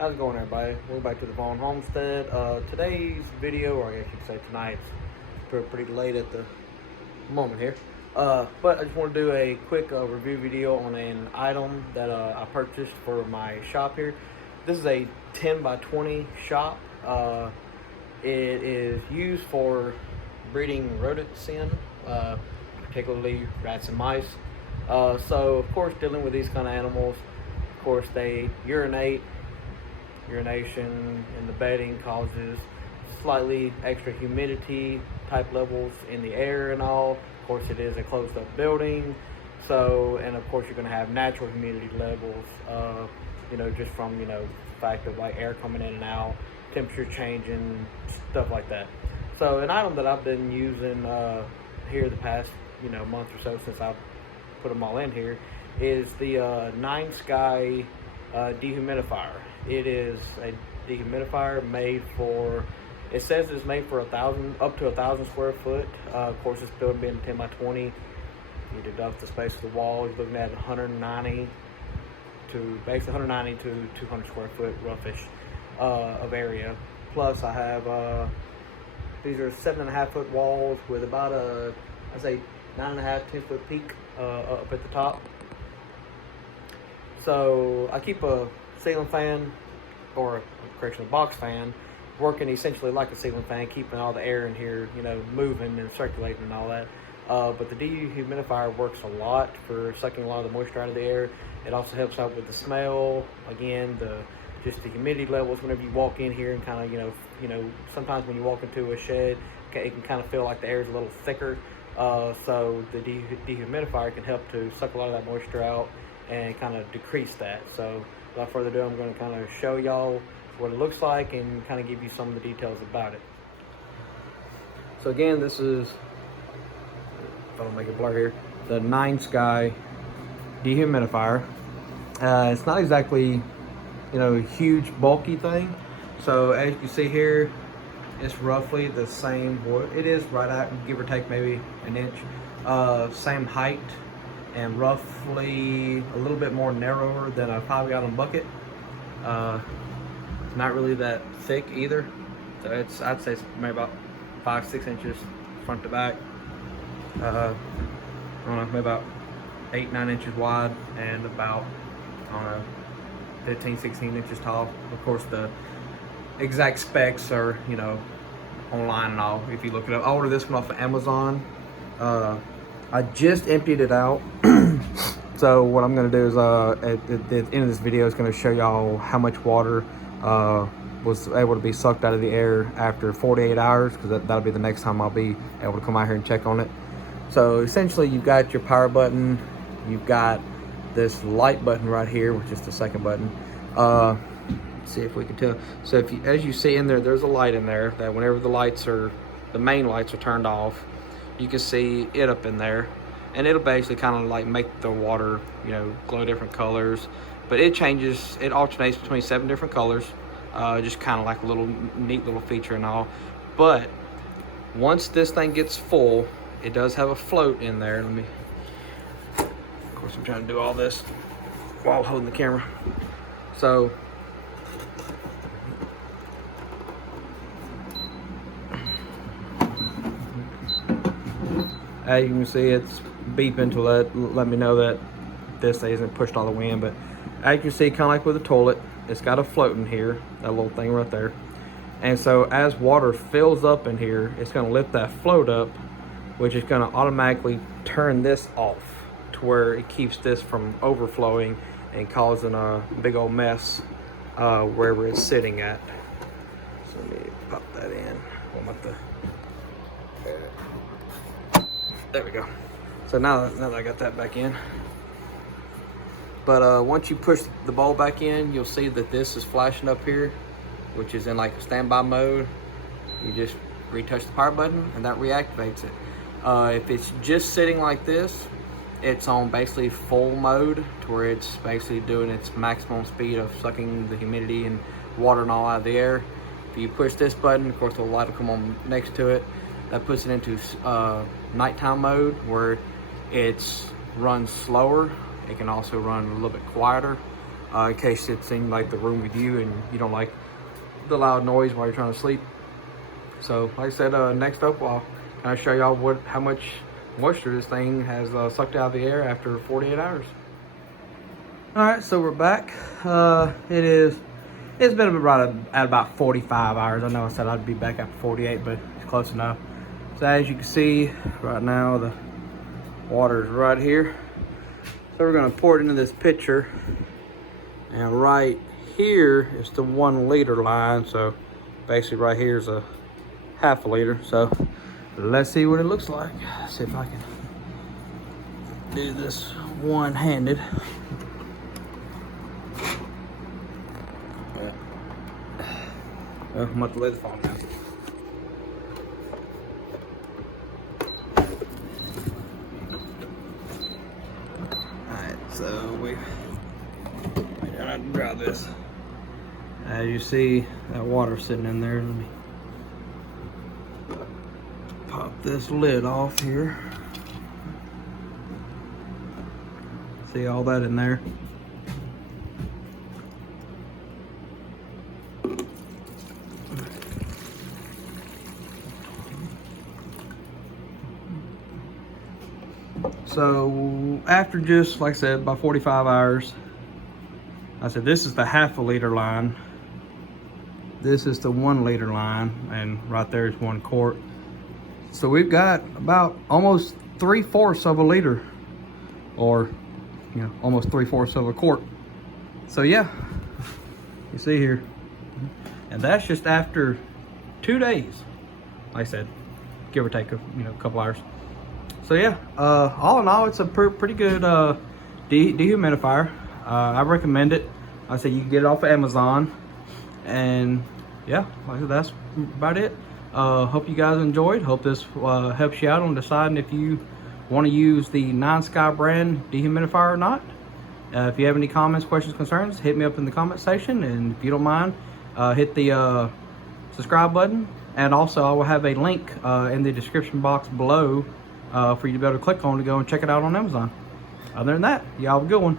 How's it going, everybody? Welcome back to the Vaughn Homestead. Today's video, or I guess you could say tonight's pretty late at the moment here. But I just want to do a quick review video on an item that I purchased for my shop here. This is a 10 by 20 shop. It is used for breeding rodents in, particularly rats and mice. So of course, dealing with these kind of animals, of course they urinate. Urination in the bedding causes slightly extra humidity type levels in the air and all. Of course, it is a closed up building, so, and of course you're going to have natural humidity levels, just from the fact of like air coming in and out, temperature changing, stuff like that. So an item that I've been using here the past month or so since I've put them all in here is the NineSky dehumidifier. It is a dehumidifier made for, it says it's made for up to 1,000 square foot. Of course, this building being 10 by 20, you deduct the space of the wall, you're looking at 190 to 200 square foot roughish of area. Plus I have these are 7.5 foot walls with about I'd say 9.5, 10 foot peak up at the top. So I keep a ceiling fan, or a box fan, working essentially like a ceiling fan, keeping all the air in here, moving and circulating and all that. But the dehumidifier works a lot for sucking a lot of the moisture out of the air. It also helps out with the smell. Again, just the humidity levels whenever you walk in here, and kind of sometimes when you walk into a shed, it can kind of feel like the air is a little thicker. So the dehumidifier can help to suck a lot of that moisture out and kind of decrease that. So without further ado, I'm going to kind of show y'all what it looks like and kind of give you some of the details about it. So again, this is, if I don't make it blur here, the NineSky dehumidifier. It's not exactly a huge bulky thing. So as you can see here, it's roughly the same, it is right at, give or take maybe an inch, same height, and roughly a little bit more narrower than a 5-gallon bucket. It's not really that thick either, so I'd say it's maybe about 5-6 inches front to back. I don't know, maybe about 8-9 inches wide, and about 15-16 inches tall. Of course, the exact specs are online and all, if you look it up. I ordered this one off of Amazon. I just emptied it out. So what I'm going to do is at the end of this video is going to show y'all how much water was able to be sucked out of the air after 48 hours, because that'll be the next time I'll be able to come out here and check on it. So essentially, you've got your power button, you've got this light button right here, which is the second button. Let's see if we can tell. So if you, as you see in there, there's a light in there that whenever the main lights are turned off, you can see it up in there, and it'll basically kind of like make the water glow different colors. But it alternates between 7 different colors, just kind of like a little neat little feature and all. But once this thing gets full, it does have a float in there. Of course I'm trying to do all this while holding the camera. So as you can see, it's beeping to let me know that this isn't pushed all the way in. But as you can see, kind of like with a toilet, it's got a float in here, that little thing right there. And so as water fills up in here, it's going to lift that float up, which is going to automatically turn this off to where it keeps this from overflowing and causing a big old mess wherever it's sitting at. So let me pop that in. There we go. So now that I got that back in. But once you push the bowl back in, you'll see that this is flashing up here, which is in like a standby mode. You just retouch the power button and that reactivates it. If it's just sitting like this, it's on basically full mode, to where it's basically doing its maximum speed of sucking the humidity and water and all out of the air. If you push this button, of course the light will come on next to it. That puts it into nighttime mode, where it's runs slower. It can also run a little bit quieter. in case it's in like the room with you and you don't like the loud noise while you're trying to sleep. So like I said, next up I'll kind of show y'all how much moisture this thing has sucked out of the air after 48 hours. All right, so we're back. It's been at about 45 hours. I know I said I'd be back after 48, but it's close enough. So as you can see right now, the water is right here. So we're gonna pour it into this pitcher, and right here is the 1 liter line. So basically right here is a half a liter. So let's see what it looks like. See if I can do this one-handed. I'm about to let it fall down. Alright, so we gotta dry this. As you see, that water sitting in there. Let me pop this lid off here. See all that in there? So after just, like I said, about 45 hours, I said this is the half a liter line. This is the 1 liter line, and right there is 1 quart. So we've got about almost 3/4 of a liter, or almost 3/4 of a quart. So yeah, you see here, and that's just after 2 days. Like I said, give or take a couple hours. So yeah, all in all, it's a pretty good dehumidifier. I recommend it. I said you can get it off of Amazon, and yeah, like I said, that's about it. Hope you guys enjoyed. Hope this helps you out on deciding if you want to use the NineSky brand dehumidifier or not. If you have any comments, questions, concerns, hit me up in the comment section, and if you don't mind, hit the subscribe button, and also I will have a link in the description box below for you to be able to click on to go and check it out on Amazon. Other than that, y'all have a good one.